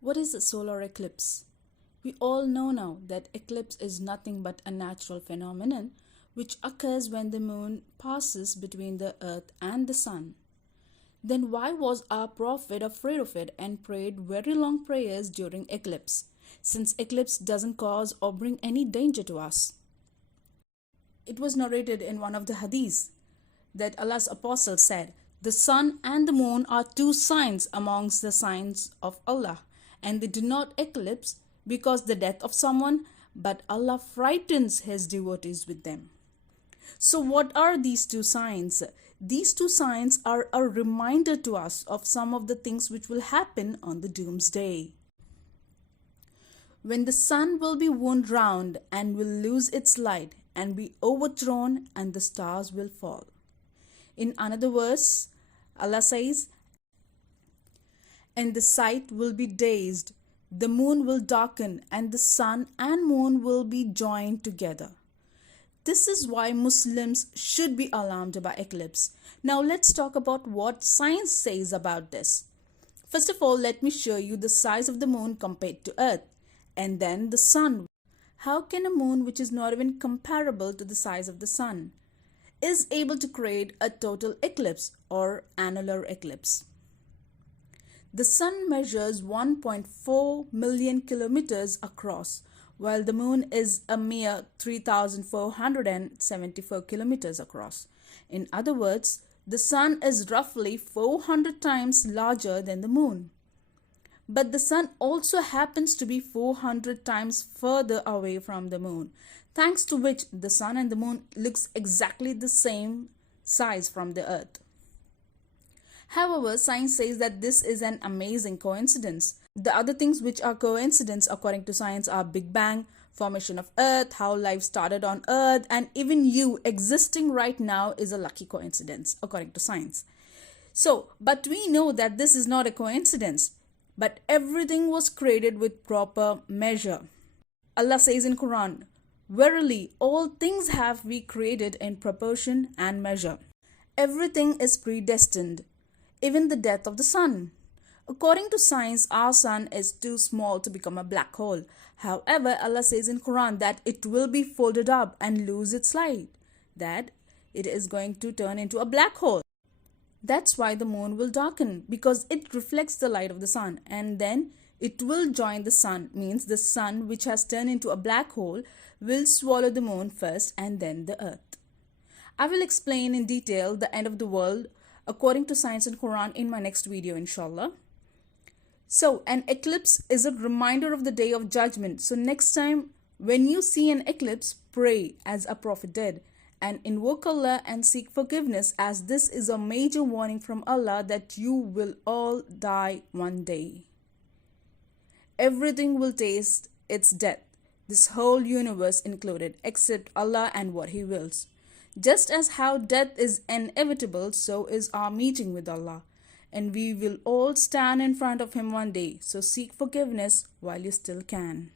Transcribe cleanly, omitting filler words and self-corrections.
What is a solar eclipse? We all know now that eclipse is nothing but a natural phenomenon which occurs when the moon passes between the earth and the sun. Then why was our prophet afraid of it and prayed very long prayers during eclipse, since eclipse doesn't cause or bring any danger to us? It was narrated in one of the hadiths that Allah's apostle said, "The sun and the moon are two signs amongst the signs of Allah, and they do not eclipse because the death of someone, but Allah frightens his devotees with them." So what are these two signs? These two signs are a reminder to us of some of the things which will happen on the doomsday. When the sun will be wound round and will lose its light and be overthrown, and the stars will fall. In another verse, Allah says, "And the sight will be dazed, the moon will darken, and the sun and moon will be joined together." This is why Muslims should be alarmed by eclipse. Now let's talk about what science says about this. First of all, let me show you the size of the moon compared to Earth, and then the sun. How can a moon which is not even comparable to the size of the sun is able to create a total eclipse or annular eclipse? The sun measures 1.4 million kilometers across, while the moon is a mere 3,474 kilometers across. In other words, the sun is roughly 400 times larger than the moon. But the sun also happens to be 400 times further away from the moon, thanks to which the sun and the moon looks exactly the same size from the earth. However, science says that this is an amazing coincidence. The other things which are coincidence according to science are Big Bang, formation of earth, how life started on earth, and even you existing right now is a lucky coincidence according to science. But we know that this is not a coincidence, but everything was created with proper measure. Allah says in Quran, "Verily, all things have we created in proportion and measure." Everything is predestined, even the death of the sun. According to science, our sun is too small to become a black hole. However, Allah says in Quran that it will be folded up and lose its light, that it is going to turn into a black hole. That's why the moon will darken, because it reflects the light of the sun, and then it will join the sun, means the sun, which has turned into a black hole, will swallow the moon first and then the earth. I will explain in detail the end of the world according to science and Quran in my next video, inshallah. So an eclipse is a reminder of the day of judgment. So next time when you see an eclipse, pray as a prophet did, and invoke Allah and seek forgiveness, as this is a major warning from Allah that you will all die one day. Everything will taste its death, this whole universe included, except Allah and what He wills. Just as how death is inevitable, so is our meeting with Allah, and we will all stand in front of Him one day. So seek forgiveness while you still can.